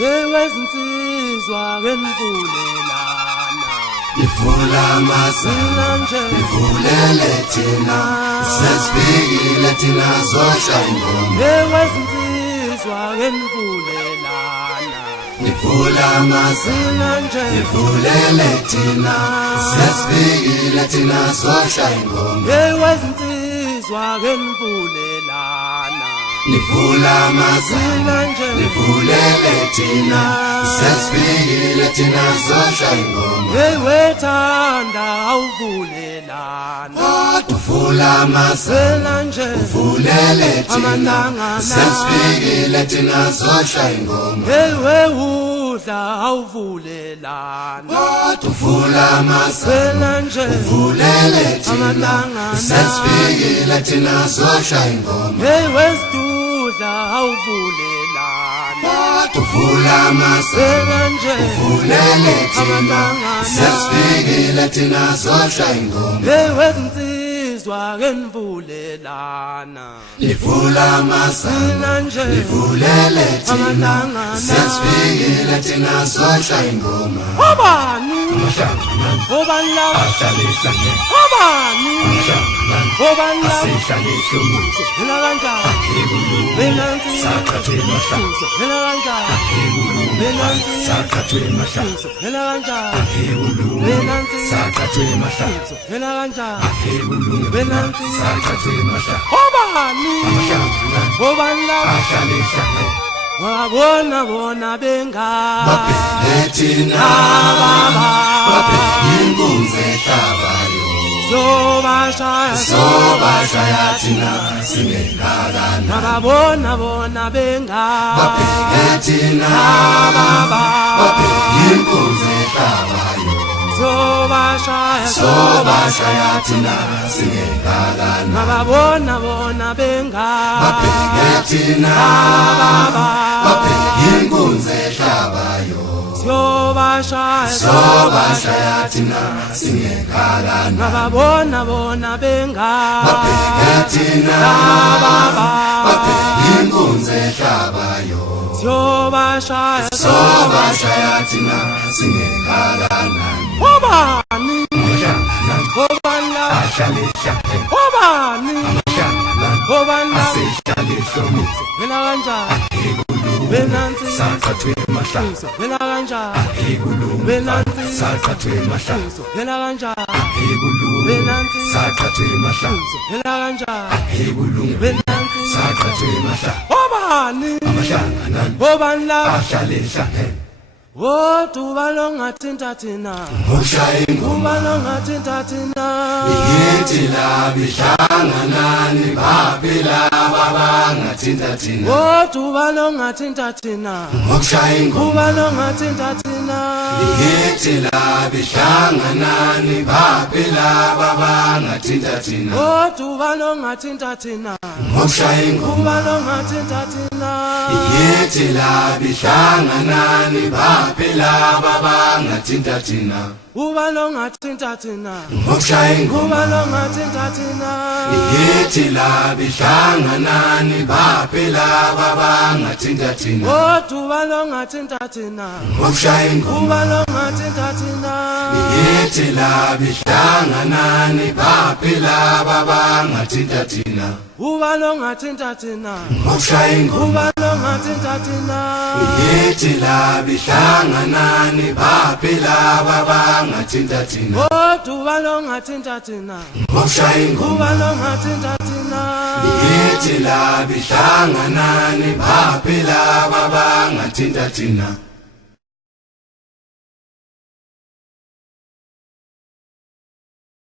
Ewezinsizwa ngenkulelana Ifula masana nje ifulele thina sesibikile thina zosha ingoma Ewezinsizwa ngenkulelana Ifula masana nje ifulele thina sesibikile thina zosha ingoma Ewezinsizwa ngenkulelana Nifula masana nje ifulele thina sesibikile thina zosha ingoma Ewethanda awuvulelana Ufula masana nje ufulele thina sesibikile thina zosha ingoma Ewe udla awuvulelana Ufula masana nje ufulele thina sesibikile thina zosha ingoma Ewe sidudla awuvulelana Ufula masana nje ufulele thina sesibikile thina zosha ingoma Ewe zinsizwa ngenvulelana Ifula masana nje ifulele thina sesibikile thina zosha ingoma Obani Obani la Obani Obani la Phela kanjani Benansi Phela kanjani Benansi Phela kanjani Benansi Phela kanjani Benansi Obani Obani la Wabona bona benga Baphelethina Baphelinkunze hlabayo Sobashaya thina singekhalana Wabona bona benga Baphelethina Baphelinkunze hlabayo Sobashaya thina singekhalana Wabona bona benga Baphelethina Baphelinkunze hlabayo Sobashaya thina singekhalana Wabona bona benga Baphelethina Baphelinkunze hlabayo Sobashaya thina singekhalana Obani Obani la Obani Obani la Phela kanjani Benansi Phela kanjani Benansi Phela kanjani Benansi Phela kanjani Benansi Obani Obani la Woduba longathinta thina Kuba longathinta thina Yithi labi hlanganani baphela babangathinta thina Woduba longathinta thina Ngokushaya ingoma Kuba longathinta thina Yithi labi hlanganani baphela babangathinta thina Woduba longathinta thina Ngokushaya ingoma Kuba longathinta thina Yithi labi hlanganani baphela babangathinta thina Kuba longathinta thina Ngokushaya ingoma Kuba longathinta thina Yithi labi hlanganani baphela babangathinta thina Woduba longathinta thina Ngokushaya ingoma Kuba longathinta thina Yithi labi hlanganani baphela babangathinta thina Kuba longathinta thina Ngokushaya ingoma Kuba longathinta thina Yithi labi hlanganani baphela babangathinta thina Woduba longathinta thina Ngokushaya ingoma Kuba longathinta thina Yithi labi hlanganani baphela babangathinta thina